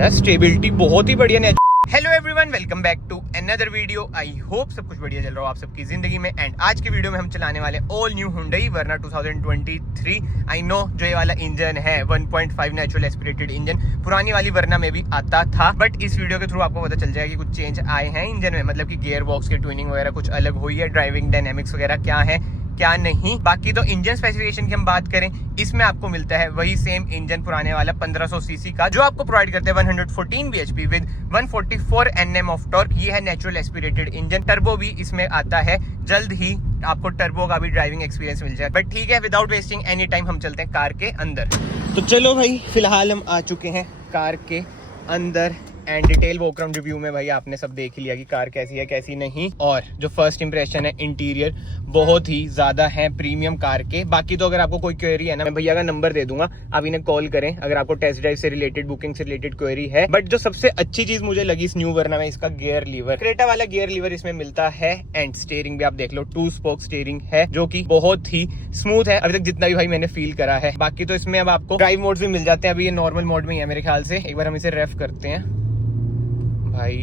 यार स्टेबिलिटी बहुत ही बढ़िया। Hello everyone, welcome back to another video. I hope सब कुछ बढ़िया चल रहा हो आप सबकी जिंदगी में। एंड आज के वीडियो में हम चलाने वाले all new Hyundai Verna 2023। I know जो ये वाला इंजन है 1.5 नेचुरल एस्पिरेटेड इंजन पुरानी वाली वर्ना में भी आता था, बट इस वीडियो के थ्रू आपको पता चल जाएगा कि कुछ चेंज आए हैं इंजन में, मतलब कि गियर बॉक्स की ट्यूनिंग वगैरह कुछ अलग हुई है, ड्राइविंग डायनेमिक्स वगैरह क्या है क्या नहीं। बाकी तो इंजन स्पेसिफिकेशन की हम बात करें, इसमें आपको मिलता है वही सेम इंजन पुराने वाला 1500 सीसी का, जो आपको प्रोवाइड करते हैं 114 bhp with 144 Nm of torque. ये है नेचुरल एस्पिरेटेड इंजन। टर्बो भी इसमें आता है, जल्द ही आपको टर्बो का भी ड्राइविंग एक्सपीरियंस मिल जाए। बट ठीक है, विदाउट वेस्टिंग एनी टाइम हम चलते हैं कार के अंदर। तो चलो भाई, फिलहाल हम आ चुके हैं कार के अंदर and detail walk around review में भाई आपने सब देख ही लिया कि कार कैसी है कैसी नहीं। और जो फर्स्ट इंप्रेशन है, इंटीरियर बहुत ही ज्यादा है प्रीमियम कार के। बाकी तो अगर आपको कोई क्वेरी है ना, मैं भैया का नंबर दे दूंगा, आप इन्हें कॉल करें अगर आपको टेस्ट ड्राइव से रिलेटेड, बुकिंग से रिलेटेड क्वेरी है। बट जो सबसे अच्छी चीज मुझे लगी इस न्यू वर्ना में, इसका गियर लीवर, क्रेटा वाला गियर लीवर इसमें मिलता है। एंड स्टीयरिंग भी आप देख लो, 2 स्पोक स्टीयरिंग है जो कि बहुत ही स्मूथ है अभी तक जितना भी भाई मैंने फील करा है। बाकी तो इसमें अब आपको ड्राइव मोड्स भी मिल जाते हैं। अभी ये नॉर्मल मोड में ही है मेरे ख्याल से। एक बार हम इसे रेफ करते हैं भाई।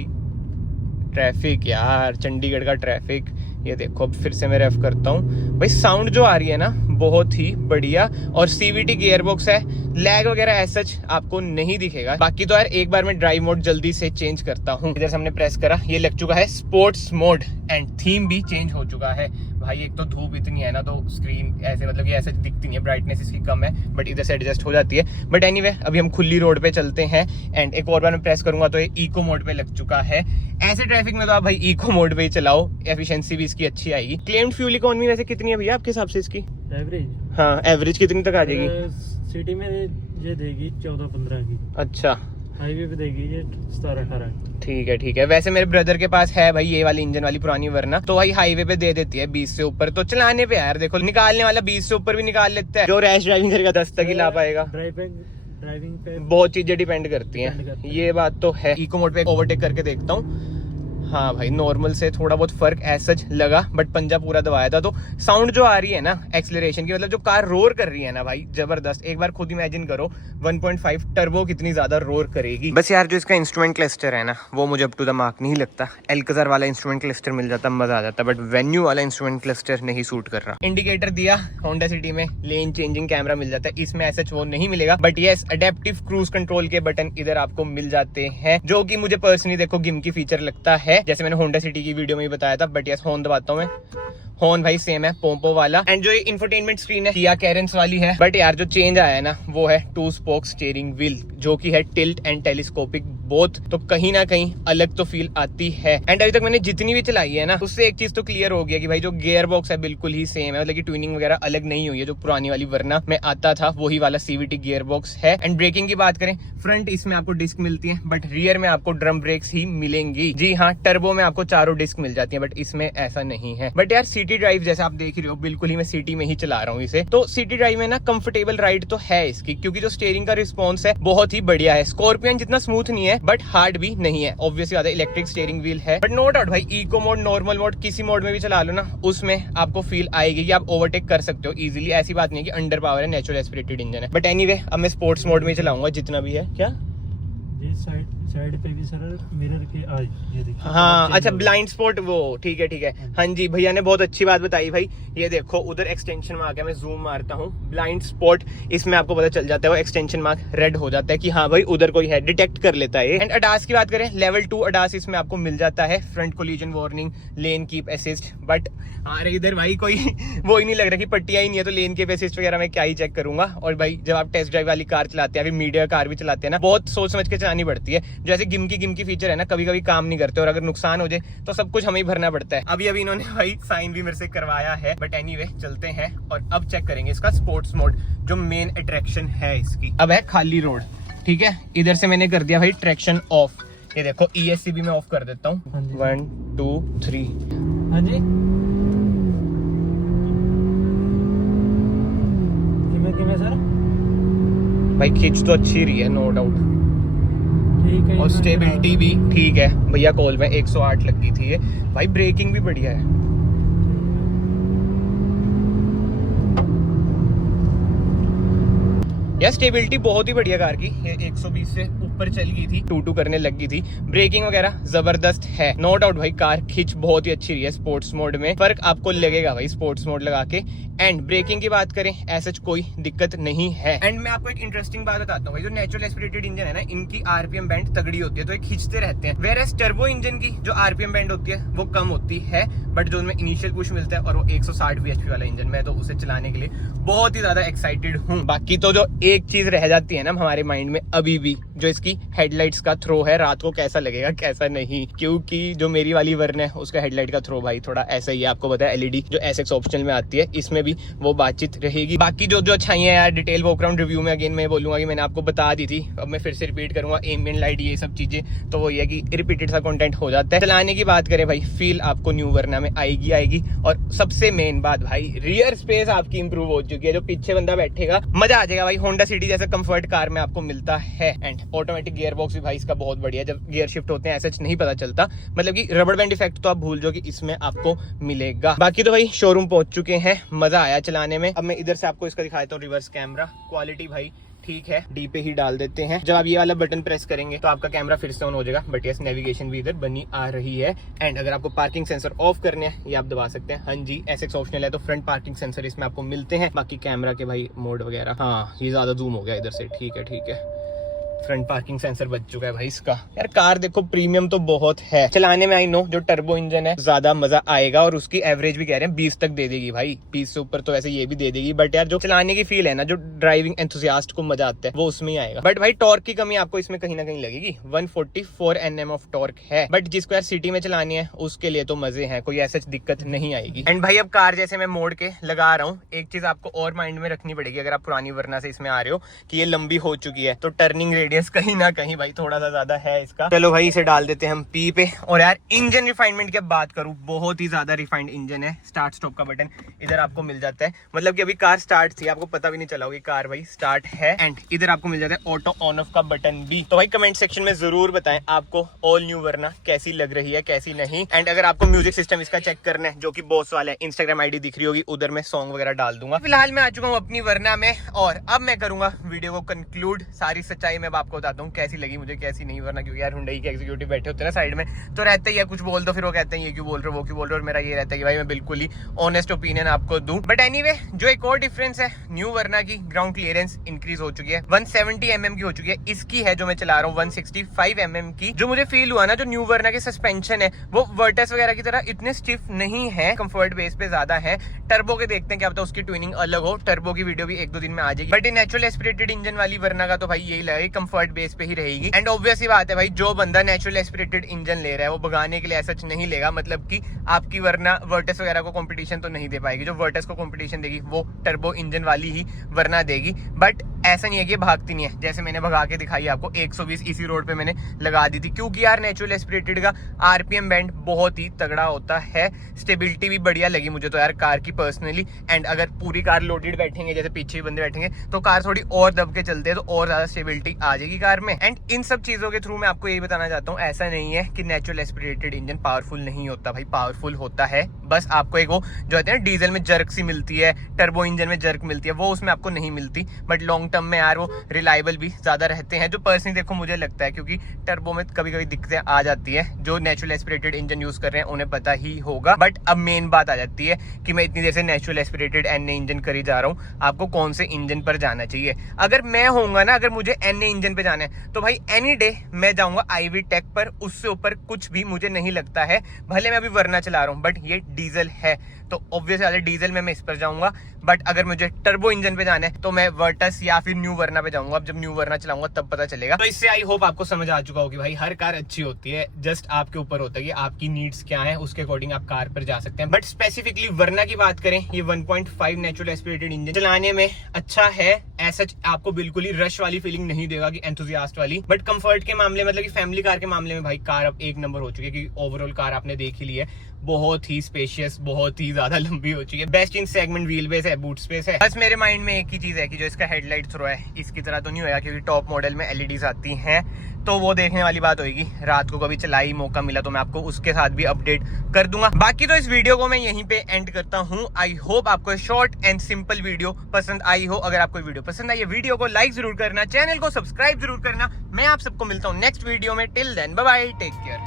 ट्रैफिक यार, चंडीगढ़ का ट्रैफिक, ये देखो। अब फिर से मैं रेफ करता हूँ भाई। साउंड जो आ रही है ना बहुत ही बढ़िया, और सीवीटी गियरबॉक्स है, लैग वगैरह ऐसा आपको नहीं दिखेगा। बाकी तो यार एक बार मैं ड्राइव मोड जल्दी से चेंज करता हूँ। इधर से हमने प्रेस करा, ये लग चुका है स्पोर्ट्स मोड एंड थीम भी चेंज हो चुका है भाई। एक तो धूप इतनी है ना, तो स्क्रीन ऐसे मतलब कि ऐसे दिखती नहीं है, ब्राइटनेस इसकी कम है, बट इधर से एडजस्ट हो जाती है। बट एनीवे अभी हम खुली रोड पे चलते हैं एंड एक और बार मैं प्रेस करूंगा तो ये इको मोड पे लग चुका है। ऐसे ट्रैफिक में तो आप भाई इको मोड पे ही चलाओ, एफिशिएंसी भी इसकी अच्छी आएगी। क्लेम्ड फ्यूल इकोनॉमी वैसे कितनी है भैया आपके हिसाब से इसकी? एवरेज, हाँ एवरेज कितनी तक आ जाएगी? सिटी में ये देगी 14-15 की। अच्छा, हाईवे पे देगी ये 17-18। ठीक है ठीक है। वैसे मेरे ब्रदर के पास है भाई ये वाली इंजन वाली पुरानी वर्ना, तो भाई हाईवे पे दे देती है 20 से ऊपर। तो चलाने पे यार देखो, निकालने वाला 20 से ऊपर भी निकाल लेता है, जो रैश ड्राइविंग करेगा 10 तक ही ला पाएगा। ड्राइविंग पे बहुत चीजें डिपेंड करती हैं, ये बात तो है। इको मोड पे ओवरटेक करके देखता हूँ। हाँ भाई, नॉर्मल से थोड़ा बहुत फर्क ऐसा लगा, बट पंजा पूरा दबाया था। तो साउंड जो आ रही है ना एक्सीलरेशन की, मतलब जो कार रोर कर रही है ना भाई, जबरदस्त। एक बार खुद इमेजिन करो 1.5 टर्बो कितनी ज्यादा रोर करेगी। बस यार जो इसका इंस्ट्रूमेंट क्लस्टर है ना, वो मुझे अप टू द मार्क नहीं लगता। एल्कजार वाला इंस्ट्रूमेंट क्लस्टर मिल जाता मजा आ जाता, बट वेन्यू वाला इंस्ट्रूमेंट क्लस्टर नहीं सूट कर रहा। इंडिकेटर दिया होंडा सिटी में, लेन चेंजिंग कैमरा मिल जाता है, इसमें ऐसा वो नहीं मिलेगा। But yes, adaptive cruise control के बटन इधर आपको मिल जाते हैं, जो कि मुझे पर्सनली देखो गिम की फीचर लगता है, जैसे मैंने होंडा सिटी की वीडियो में ही बताया था। बट यस, हॉर्न दबाता हूं मैं, हॉर्न भाई सेम है पोम्पो वाला। एंड जो ये इंफोटेनमेंट स्क्रीन है किया कैरेंस वाली है। बट यार जो चेंज आया है ना, वो है 2 स्पोक स्टीयरिंग व्हील, जो कि है टिल्ट एंड टेलीस्कोपिक बोथ। तो कहीं ना कहीं अलग तो फील आती है। एंड अभी तक मैंने जितनी भी चलाई है ना, उससे एक चीज तो क्लियर हो गया कि भाई जो गियर बॉक्स है बिल्कुल ही सेम है, मतलब कि ट्यूनिंग वगैरह अलग नहीं हुई है। जो पुरानी वाली वर्ना में आता था वही वाला सीवीटी गियर बॉक्स है। एंड ब्रेकिंग की बात करें, फ्रंट इसमें आपको डिस्क मिलती है, बट रियर में आपको ड्रम ब्रेक्स ही मिलेंगी। जी हाँ, टर्बो में आपको 4 डिस्क मिल जाती है, बट इसमें ऐसा नहीं है। बट यार सिटी ड्राइव जैसे आप देख ही रहे हो, बिल्कुल ही मैं सिटी में ही चला रहा हूँ इसे। तो सिटी ड्राइव में ना कंफर्टेबल राइड तो है इसकी, क्योंकि जो स्टीयरिंग का रिस्पॉन्स है बहुत ही बढ़िया है। स्कॉर्पियन जितना स्मूथ नहीं है, बट हार्ड भी नहीं है। ऑब्वियसली ज्यादा इलेक्ट्रिक स्टीयरिंग व्हील है, बट नो डाउट भाई इको मोड, नॉर्मल मोड, किसी मोड में भी चला लो ना, उसमें आपको फील आएगी कि आप ओवरटेक कर सकते हो इजीली। ऐसी बात नहीं है कि अंडर पावर है, नेचुरल एस्पिरेटेड इंजन है। बट एनीवे अब मैं स्पोर्ट्स मोड में चलाऊंगा जितना भी है। क्या साइड पे भी सर मिरर के ये देखिए। हाँ अच्छा, ब्लाइंड स्पॉट वो, ठीक है ठीक है। हाँ जी, भैया ने बहुत अच्छी बात बताई भाई। ये देखो उधर एक्सटेंशन मार्क है, मैं जूम मारता हूँ, ब्लाइंड स्पॉट, इसमें आपको पता चल जाता है, वो एक्सटेंशन मार्क रेड हो जाता है कि हाँ भाई उधर कोई है, डिटेक्ट कर लेता है। एंड अडास की बात करें, लेवल 2 अडास इसमें आपको मिल जाता है, front collision warning, lane keep assist. But अरे इधर भाई कोई वो ही नहीं लग रहा कि पट्टियां ही नहीं है, तो लेन कीप असिस्ट वगैरह मैं क्या ही चेक करूंगा। और भाई जब आप टेस्ट ड्राइव वाली कार चलाते हैं, अभी मीडिया कार भी चलाते हैं ना, बहुत सोच समझ के चलानी पड़ती है। जैसे गिम की फीचर है ना, कभी कभी काम नहीं करते, और अगर नुकसान हो जाए तो सब कुछ हमें ही भरना पड़ता है। अभी इन्होंने भाई साइन भी मेरे से करवाया है। बट एनीवे चलते हैं और अब चेक करेंगे इसका स्पोर्ट्स मोड, जो मेन अट्रैक्शन है इसकी। अब है खाली रोड, ठीक है। इधर से मैंने कर दिया भाई ट्रैक्शन ऑफ, ये देखो ESC भी मैं ऑफ कर देता हूँ। 1 2 3। हाँ जी, किमें सर भाई खिंच तो अच्छी रही है, नो डाउट, ठीक है। और स्टेबिलिटी भी ठीक है। भैया कॉल में 108 लगी थी ये भाई। ब्रेकिंग भी बढ़िया है। यार स्टेबिलिटी बहुत ही बढ़िया कार की, ये 120 से ऊपर चल गई थी, टू करने लग गई थी। ब्रेकिंग वगैरह जबरदस्त है, नो डाउट भाई। कार खिंच बहुत ही अच्छी रही है स्पोर्ट्स मोड में, फर्क आपको लगेगा भाई स्पोर्ट्स मोड लगा के। एंड ब्रेकिंग की बात करें ऐसा कोई दिक्कत नहीं है। एंड मैं आपको एक इंटरेस्टिंग बात बताता हूँ भाई, जो नेचुरल एस्पिरेटेड इंजन है ना, इनकी आरपीएम बैंड तगड़ी होती है, तो ये खींचते रहते हैं। वेरएस टर्बो इंजन की जो आरपीएम बैंड होती है वो कम होती है, बट जो उनमें इनिशियल पुश मिलता है, और वो 160 bhp वाला इंजन, मैं तो उसे चलाने के लिए बहुत ही ज्यादा एक्साइटेड हूँ। बाकी तो जो एक चीज रह जाती है ना हमारे माइंड में अभी भी, जो इसकी हेडलाइट्स का थ्रो है, रात को कैसा लगेगा कैसा नहीं, क्योंकि जो मेरी वाली वर्न है उसका हेडलाइट का थ्रो भाई थोड़ा ऐसा ही है। आपको पता है एलईडी जो एसएक्स ऑप्शनल में आती है, इसमें भी वो बातचीत रहेगी। बाकी जो अच्छाई है यार, डिटेल वॉकअराउंड रिव्यू में अगेन मैं बोलूंगा कि मैंने आपको बता दी थी, अब मैं फिर से रिपीट करूंगा। एम्बिएंट लाइट ये सब चीजें तो वही है कि रिपीटेड सा कंटेंट हो जाता है। चलाने की बात करें भाई, फील आपको न्यू वर्ना में आएगी। और सबसे मेन बात भाई, रियर स्पेस आपकी इंप्रूव हो चुकी है, जो पीछे बंदा बैठेगा मजा आ जाएगा भाई। होंडा सिटी जैसा कंफर्ट कार में आपको मिलता है। एंड ऑटोमेटिक गियर बॉक्स भी भाई इसका बहुत बढ़िया, जब गियर शिफ्ट होते हैं ऐसा नहीं पता चलता, मतलब कि रबड़ बैंड इफेक्ट तो आप भूल जाओ कि इसमें आपको मिलेगा। बाकी तो भाई शोरूम पहुंच चुके हैं, मजा आया चलाने में। अब मैं इधर से आपको इसका दिखा देता हूँ रिवर्स कैमरा। क्वालिटी भाई ठीक है, डी पे ही डाल देते हैं। जब आप ये वाला बटन प्रेस करेंगे तो आपका कैमरा फिर से ऑन हो जाएगा, बट यस नेविगेशन भी इधर बनी आ रही है। एंड अगर आपको पार्किंग सेंसर ऑफ करने हैं, ये आप दबा सकते हैं। हाँ जी, एसएक्स ऑप्शनल है तो फ्रंट पार्किंग सेंसर इसमें आपको मिलते हैं। बाकी कैमरा के भाई मोड वगैरह, हाँ ये ज्यादा जूम हो गया इधर से, ठीक है। फ्रंट पार्किंग सेंसर बच चुका है भाई इसका। यार कार देखो प्रीमियम तो बहुत है चलाने में। आई नो जो टर्बो इंजन है ज्यादा मजा आएगा, और उसकी एवरेज भी कह रहे हैं 20 तक दे देगी भाई, 20 से ऊपर तो वैसे ये भी दे देगी, बट यार जो चलाने की फील है ना, जो ड्राइविंग एंथुसियास्ट को मजा आता है वो उसमें ही आएगा। बट भाई टॉर्क की कमी आपको इसमें कहीं ना कहीं लगेगी। 144 Nm ऑफ टॉर्क है, बट जिसको यार सिटी में चलानी है उसके लिए तो मजे हैं, कोई ऐसा दिक्कत नहीं आएगी। एंड भाई अब कार जैसे मैं मोड़ के लगा रहा हूँ, एक चीज आपको और माइंड में रखनी पड़ेगी अगर आप पुरानी वर्ना से इसमें आ रहे हो, कि ये लंबी हो चुकी है, तो टर्निंग रेडियस कहीं ना कहीं भाई थोड़ा सा ज्यादा है इसका। चलो भाई इसे डाल देते हैं हम पी पे। और यार इंजन रिफाइनमेंट की बात करूं, बहुत ही ज्यादा रिफाइंड इंजन है। स्टार्ट स्टॉप का बटन इधर आपको मिल जाता है, मतलब कि अभी कार स्टार्ट थी, आपको पता भी नहीं चला होगा कार भाई स्टार्ट है। एंड इधर आपको मिल जाता है ऑटो ऑन ऑफ का बटन भी। तो भाई कमेंट सेक्शन में जरूर बताएं आपको ऑल न्यू वर्ना कैसी लग रही है कैसी नहीं। एंड अगर आपको म्यूजिक सिस्टम इसका चेक करना है, जो कि बॉस वाला है, इंस्टाग्राम आईडी दिख रही होगी, उधर मैं सॉन्ग वगैरह डाल दूंगा। फिलहाल मैं आ चुका हूँ अपनी वर्ना में, और अब मैं करूंगा वीडियो को कंक्लूड। सारी सच्चाई मैं आपको बताता हूँ कैसी लगी मुझे कैसी नहीं, वरना क्योंकि यार हुंडई के एग्जीक्यूटिव बैठे होते हैं ना साइड में, तो रहते ही है कुछ बोल दो, फिर वो कहते हैं ये क्यों बोल रहे हो वो क्यों बोल रहे हो, और मेरा ये रहता है कि भाई मैं बिल्कुल ही ऑनेस्ट ओपिनियन आपको दूं। बट एनीवे जो एक और डिफरेंस है, न्यू वर्ना की ग्राउंड क्लियरेंस इंक्रीज हो चुकी है, 170 mm की हो चुकी है। इसकी है जो मैं चला रहा हूँ 165 mm की। जो मुझे फील हुआ ना, जो न्यू वर्ना के सस्पेंशन है वो वर्टस वगैरह की तरह इतने स्टिफ नहीं है, कंफर्ट बेस पे ज्यादा है। टर्बो के देखते हैं क्या पता उसकी ट्यूनिंग अलग हो, टर्बो की वीडियो भी 1-2 दिन में आ जाएगी। बट ये नेचुरल एस्पिरेटेड इंजन वाली वर्ना का तो भाई यही लगेगा, कंफर्ट बेस पे ही रहेगी। एंड ऑब्वियस ही बात है भाई, जो बंदा नेचुरल एस्पिरेटेड इंजन ले रहा है वो भगाने के लिए ऐसा नहीं लेगा, मतलब कि आपकी वर्ना वर्टस वगैरह को कंपटीशन तो नहीं दे पाएगी। जो वर्टस को कंपटीशन देगी वो टर्बो इंजन वाली ही वर्ना देगी। बट ऐसा नहीं है कि ये भागती नहीं है, जैसे मैंने भगा के दिखाई आपको 120 इसी रोड पे मैंने लगा दी थी, क्योंकि यार नेचुरल एस्पिरेटेड का आरपीएम बैंड बहुत ही तगड़ा होता है। स्टेबिलिटी भी बढ़िया लगी मुझे तो यार कार की पर्सनली। एंड अगर पूरी कार लोडेड बैठेंगे, जैसे पीछे बंदे बैठेंगे, तो कार थोड़ी और दब के चलते हैं, तो और ज्यादा स्टेबिलिटी आ जाएगी कार में। एंड इन सब चीजों के थ्रू मैं आपको यही बताना चाहता हूँ, ऐसा नहीं है कि नेचुरल एस्पिरेटेड इंजन पावरफुल नहीं होता भाई, पावरफुल होता है। बस आपको एक वो जो होता है ना डीजल में जर्क सी मिलती है, टर्बो इंजन में जर्क मिलती है, वो उसमें आपको नहीं मिलती। बट लॉन्ग टर्म में यार वो रिलायबल भी ज्यादा रहते हैं, जो पर्सनली देखो मुझे लगता है, क्योंकि टर्बो में कभी कभी दिक्कतें आ जाती है। जो नेचुरल एस्पिरेटेड इंजन यूज कर रहे हैं उन्हें पता ही होगा। बट अब मेन बात आ जाती है कि मैं इतनी देर से नेचुरल एस्पिरेटेड एनए इंजन करी जा रहा हूँ, आपको कौन से इंजन पर जाना चाहिए। अगर मैं होऊंगा ना, अगर मुझे एनए इंजन पे जाना है, तो भाई एनी डे मैं जाऊंगा आईवी टेक पर, उससे ऊपर कुछ भी मुझे नहीं लगता है। भले मैं अभी वर्ना चला रहा हूँ, बट ये डीजल है, तो ऑब्वियस वाले डीजल में मैं इस पर जाऊंगा। बट अगर मुझे टर्बो इंजन पे जाना है तो मैं वर्टस या फिर न्यू वर्ना पे जाऊंगा। अब जब न्यू वर्ना चलाऊंगा तब पता चलेगा। तो इससे आई होप आपको समझ आ चुका होगी भाई, हर कार अच्छी होती है, जस्ट आपके ऊपर होता है कि आपकी नीड्स क्या है, उसके अकॉर्डिंग आप कार पर जा सकते हैं। बट स्पेसिफिकली वर्ना की बात करें, ये 1.5 नेचुरल एस्पिरेटेड इंजन चलाने में अच्छा है। ऐसा आपको बिल्कुल ही रश वाली फीलिंग नहीं देगा कि एंथुसियास्ट वाली। बट कंफर्ट के मामले, मतलब कि फैमिली कार के मामले में भाई कार अब एक नंबर हो चुकी है, क्योंकि ओवरऑल कार आपने देख ही ली है, बहुत ही स्पेशियस, बहुत ही ज्यादा लंबी हो चुकी है। Best in segment wheel base है, बूट स्पेस है। बस मेरे माइंड में एक ही चीज है कि जो इसका हेडलाइट थ्रो है इसकी तरह तो नहीं होगा, क्योंकि टॉप मॉडल में एलईडीज आती हैं, तो वो देखने वाली बात होगी। रात को कभी चलाई, मौका मिला तो मैं आपको उसके साथ भी अपडेट कर दूंगा। बाकी तो इस वीडियो को मैं यहीं पे एंड करता हूँ। आई होप आपको शॉर्ट एंड सिंपल वीडियो पसंद आई हो। अगर आपको वीडियो पसंद आई है, वीडियो को लाइक जरूर करना, चैनल को सब्सक्राइब जरूर करना। मैं आप सबको मिलता हूँ नेक्स्ट वीडियो में। Till then bye bye, take care.